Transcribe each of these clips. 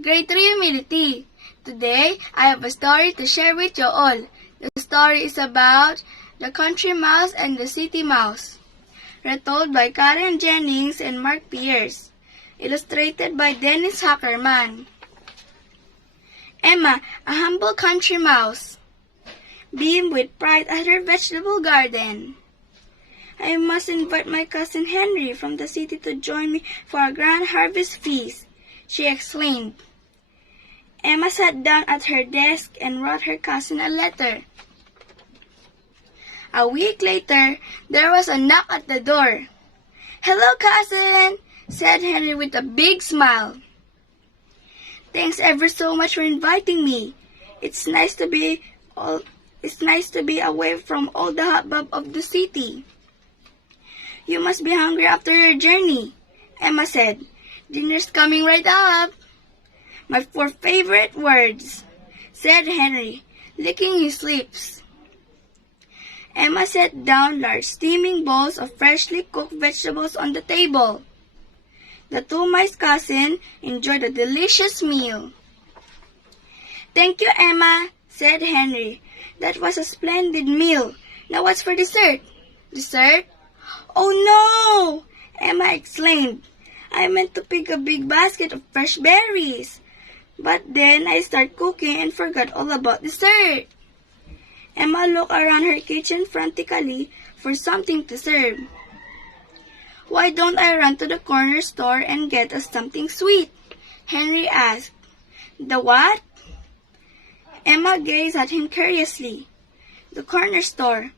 Grade 3 Humility. Today, I have a story to share with you all. The story is about the country mouse and the city mouse. Retold by Karen Jennings and Mark Pierce. Illustrated by Dennis Hackerman. Emma, a humble country mouse, beamed with pride at her vegetable garden. I must invite my cousin Henry from the city to join me for a grand harvest feast, she exclaimed. Emma sat down at her desk and wrote her cousin a letter. A week later, there was a knock at the door. "Hello, cousin," said Henry with a big smile. "Thanks ever so much for inviting me. It's nice to be away from all the hubbub of the city." "You must be hungry after your journey," Emma said. "Dinner's coming right up." "My 4 favorite words," said Henry, licking his lips. Emma set down large steaming bowls of freshly cooked vegetables on the table. The 2 mice cousins enjoyed a delicious meal. "Thank you, Emma," said Henry. "That was a splendid meal. Now what's for dessert?" "Dessert? Oh no!" Emma exclaimed. "I meant to pick a big basket of fresh berries. But then I started cooking and forgot all about dessert." Emma looked around her kitchen frantically for something to serve. "Why don't I run to the corner store and get us something sweet?" Henry asked. "The what?" Emma gazed at him curiously. "The corner store.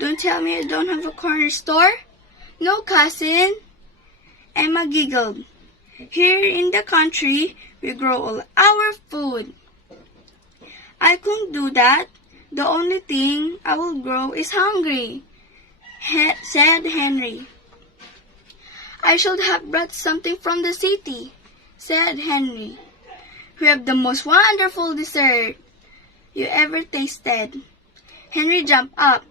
Don't tell me you don't have a corner store?" "No, cousin." Emma giggled. "Here in the country, we grow all our food." "I couldn't do that. The only thing I will grow is hungry," said Henry. "I should have brought something from the city," said Henry. "We have the most wonderful dessert you ever tasted." Henry jumped up.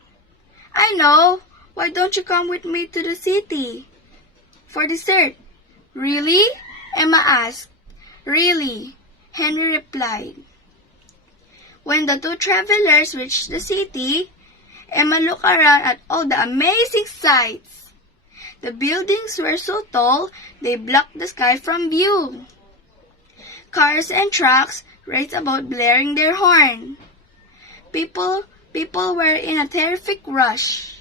"I know. Why don't you come with me to the city for dessert?" "Really?" Emma asked. "Really," Henry replied. When the 2 travelers reached the city, Emma looked around at all the amazing sights. The buildings were so tall, they blocked the sky from view. Cars and trucks raced about blaring their horn. People were in a terrific rush.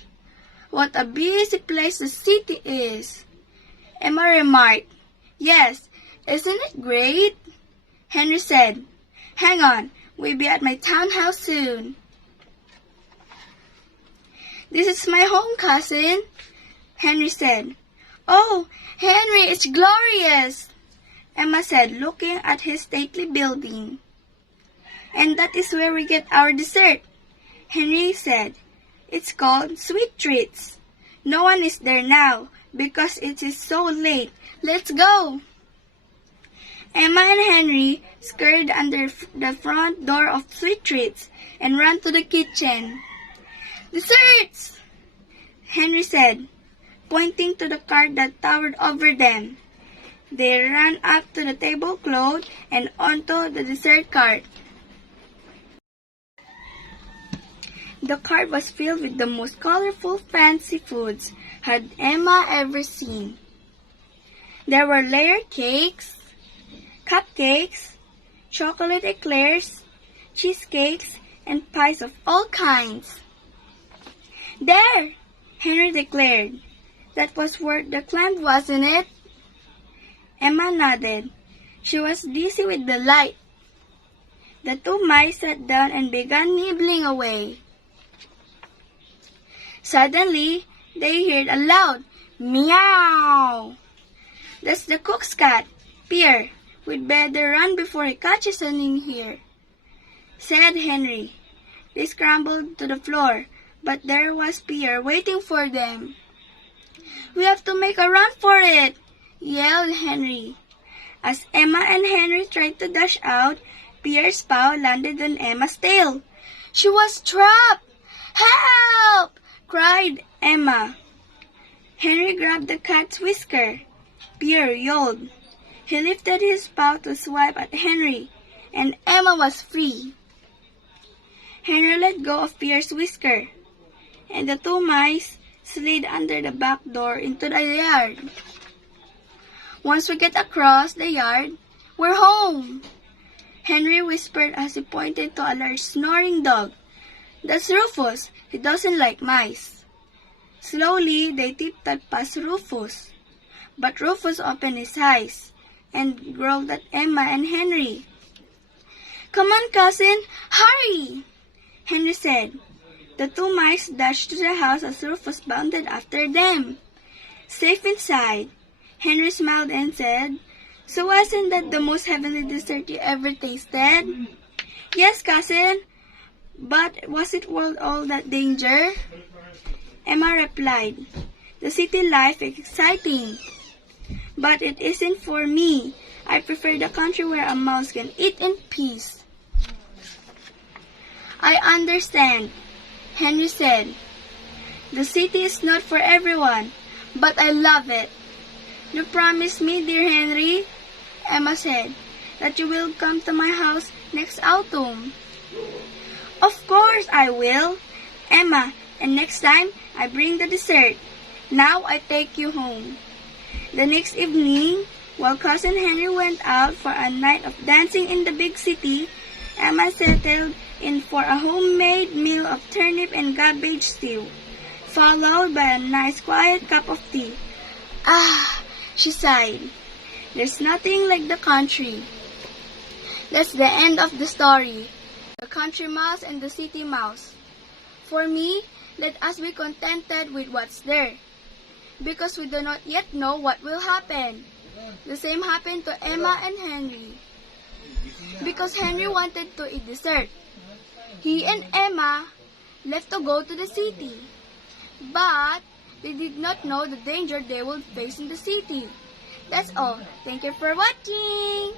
"What a busy place the city is," Emma remarked. "Yes, isn't it great?" Henry said. "Hang on. We'll be at my townhouse soon." "This is my home, cousin," Henry said. "Oh, Henry, it's glorious," Emma said, looking at his stately building. "And that is where we get our dessert," Henry said. "It's called Sweet Treats. No one is there now because it is so late. Let's go." Emma and Henry scurried under the front door of Sweet Treats and ran to the kitchen. "Desserts!" Henry said, pointing to the cart that towered over them. They ran up to the tablecloth and onto the dessert cart. The cart was filled with the most colorful fancy foods had Emma ever seen. There were layer cakes, cupcakes, chocolate eclairs, cheesecakes, and pies of all kinds. "There!" Henry declared. "That was worth the climb, wasn't it?" Emma nodded. She was dizzy with delight. The 2 mice sat down and began nibbling away. Suddenly, they heard a loud meow. "That's the cook's cat, Pierre. We'd better run before he catches us in here," said Henry. They scrambled to the floor, but there was Pierre waiting for them. "We have to make a run for it," yelled Henry. As Emma and Henry tried to dash out, Pierre's paw landed on Emma's tail. She was trapped! "Help!" cried Emma. Henry grabbed the cat's whisker. Pierre yelled. He lifted his paw to swipe at Henry, and Emma was free. Henry let go of Pierre's whisker, and the two mice slid under the back door into the yard. Once we get across the yard, we're home, Henry whispered as he pointed to a large snoring dog. That's Rufus. He doesn't like mice. Slowly, they tiptoed past Rufus. But Rufus opened his eyes and growled at Emma and Henry. Come on, cousin, hurry, Henry said. The two mice dashed to the house as Rufus bounded after them. Safe inside, Henry smiled and said, So wasn't that the most heavenly dessert you ever tasted? Yes, cousin, but was it worth all that danger? Emma replied, The city life is exciting, but it isn't for me. I prefer the country where a mouse can eat in peace. I understand, Henry said. The city is not for everyone, but I love it. You promise me, dear Henry, Emma said, that you will come to my house next autumn. Of course I will, Emma, and next time I bring the dessert. Now I take you home. The next evening, while Cousin Henry went out for a night of dancing in the big city, Emma settled in for a homemade meal of turnip and cabbage stew, followed by a nice quiet cup of tea. Ah, she sighed. There's nothing like the country. That's the end of the story. The country mouse and the city mouse. For me, let us be contented with what's there, because we do not yet know what will happen. The same happened to Emma and Henry, because Henry wanted to eat dessert. He and Emma left to go to the city, but they did not know the danger they would face in the city. That's all. Thank you for watching.